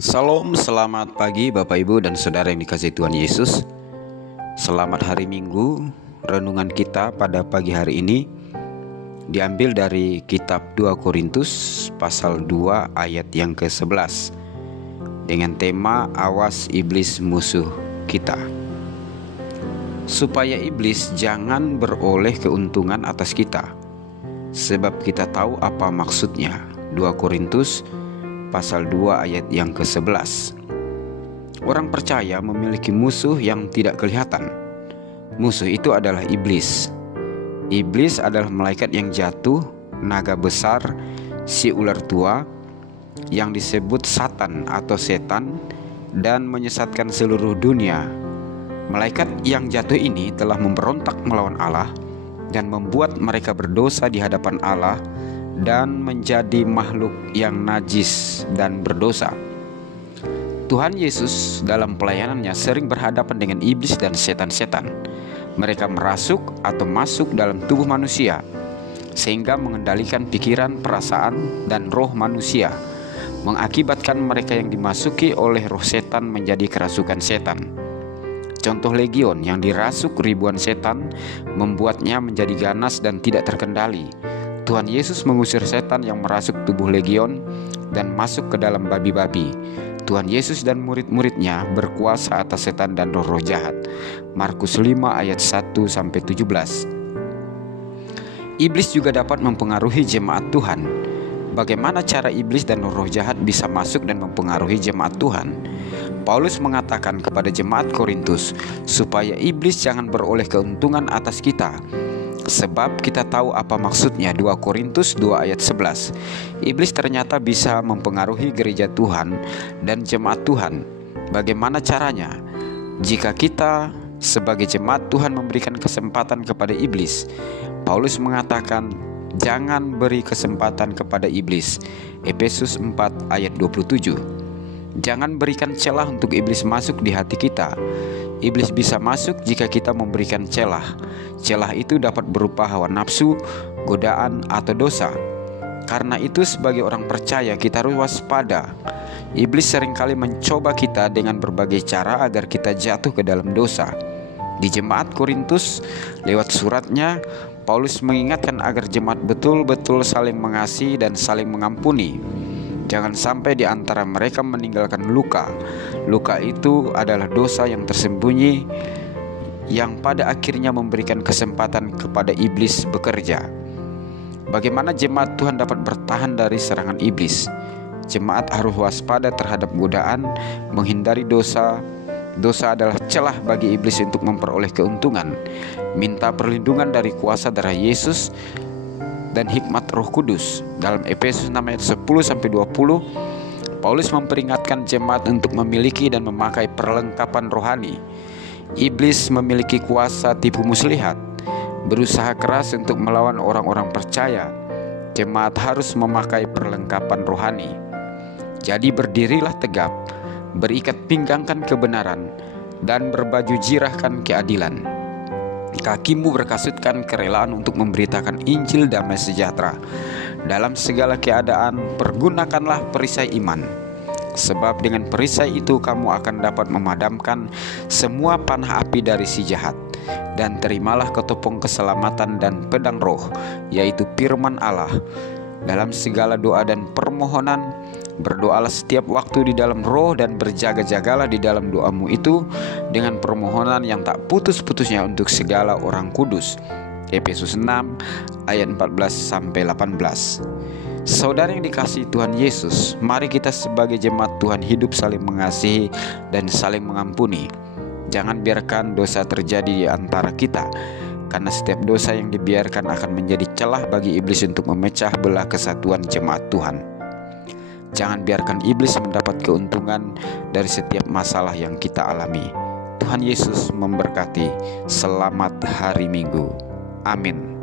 Salam, selamat pagi Bapak Ibu dan Saudara yang dikasihi Tuhan Yesus. Selamat hari Minggu. Renungan kita pada pagi hari ini diambil dari kitab 2 Korintus pasal 2 ayat yang ke-11 dengan tema awas iblis musuh kita. Supaya iblis jangan beroleh keuntungan atas kita, sebab kita tahu apa maksudnya. 2 Korintus pasal 2 ayat yang ke-11. Orang percaya memiliki musuh yang tidak kelihatan. Musuh itu adalah iblis. Iblis adalah malaikat yang jatuh, naga besar, si ular tua yang disebut Satan atau setan dan menyesatkan seluruh dunia. Malaikat yang jatuh ini telah memberontak melawan Allah dan membuat mereka berdosa di hadapan Allah dan menjadi makhluk yang najis dan berdosa. Tuhan Yesus dalam pelayanannya sering berhadapan dengan iblis dan setan-setan. Mereka merasuk atau masuk dalam tubuh manusia sehingga mengendalikan pikiran, perasaan, dan roh manusia, mengakibatkan mereka yang dimasuki oleh roh setan menjadi kerasukan setan. Contoh legion yang dirasuk ribuan setan membuatnya menjadi ganas dan tidak terkendali. Tuhan Yesus mengusir setan yang merasuk tubuh legion dan masuk ke dalam babi-babi. Tuhan Yesus dan murid-muridnya berkuasa atas setan dan roh-roh jahat. Markus 5 ayat 1-17. Iblis juga dapat mempengaruhi jemaat Tuhan. Bagaimana cara iblis dan roh jahat bisa masuk dan mempengaruhi jemaat Tuhan? Paulus mengatakan kepada jemaat Korintus supaya iblis jangan beroleh keuntungan atas kita, sebab kita tahu apa maksudnya. 2 Korintus 2 ayat 11. Iblis ternyata bisa mempengaruhi gereja Tuhan dan jemaat Tuhan. Bagaimana caranya? Jika kita sebagai jemaat Tuhan memberikan kesempatan kepada iblis, Paulus mengatakan jangan beri kesempatan kepada iblis. Efesus 4 ayat 27. Jangan berikan celah untuk iblis masuk di hati kita. Iblis bisa masuk jika kita memberikan celah. Celah itu dapat berupa hawa nafsu, godaan, atau dosa. Karena itu sebagai orang percaya kita harus waspada. Iblis seringkali mencoba kita dengan berbagai cara agar kita jatuh ke dalam dosa. Di jemaat Korintus, lewat suratnya, Paulus mengingatkan agar jemaat betul-betul saling mengasihi dan saling mengampuni. Jangan sampai di antara mereka meninggalkan luka. Luka itu adalah dosa yang tersembunyi yang pada akhirnya memberikan kesempatan kepada iblis bekerja. Bagaimana jemaat Tuhan dapat bertahan dari serangan iblis? Jemaat harus waspada terhadap godaan, menghindari dosa. Dosa adalah celah bagi iblis untuk memperoleh keuntungan. Minta perlindungan dari kuasa darah Yesus dan hikmat Roh Kudus. Dalam Efesus 6 ayat 10-20, Paulus memperingatkan jemaat untuk memiliki dan memakai perlengkapan rohani. Iblis memiliki kuasa tipu muslihat, berusaha keras untuk melawan orang-orang percaya. Jemaat harus memakai perlengkapan rohani. Jadi berdirilah tegap, berikat pinggangkan kebenaran, dan berbaju jirahkan keadilan. Kakimu berkasutkan kerelaan untuk memberitakan Injil damai sejahtera. Dalam segala keadaan pergunakanlah perisai iman, sebab dengan perisai itu kamu akan dapat memadamkan semua panah api dari si jahat. Dan terimalah ketopong keselamatan dan pedang roh, yaitu firman Allah. Dalam segala doa dan permohonan berdoalah setiap waktu di dalam roh, dan berjaga-jagalah di dalam doamu itu dengan permohonan yang tak putus-putusnya untuk segala orang kudus. Efesus 6 ayat 14-18. Saudara yang dikasihi Tuhan Yesus, mari kita sebagai jemaat Tuhan hidup saling mengasihi dan saling mengampuni. Jangan biarkan dosa terjadi di antara kita, karena setiap dosa yang dibiarkan akan menjadi celah bagi iblis untuk memecah belah kesatuan jemaat Tuhan. Jangan biarkan iblis mendapat keuntungan dari setiap masalah yang kita alami. Tuhan Yesus memberkati. Selamat hari Minggu. Amin.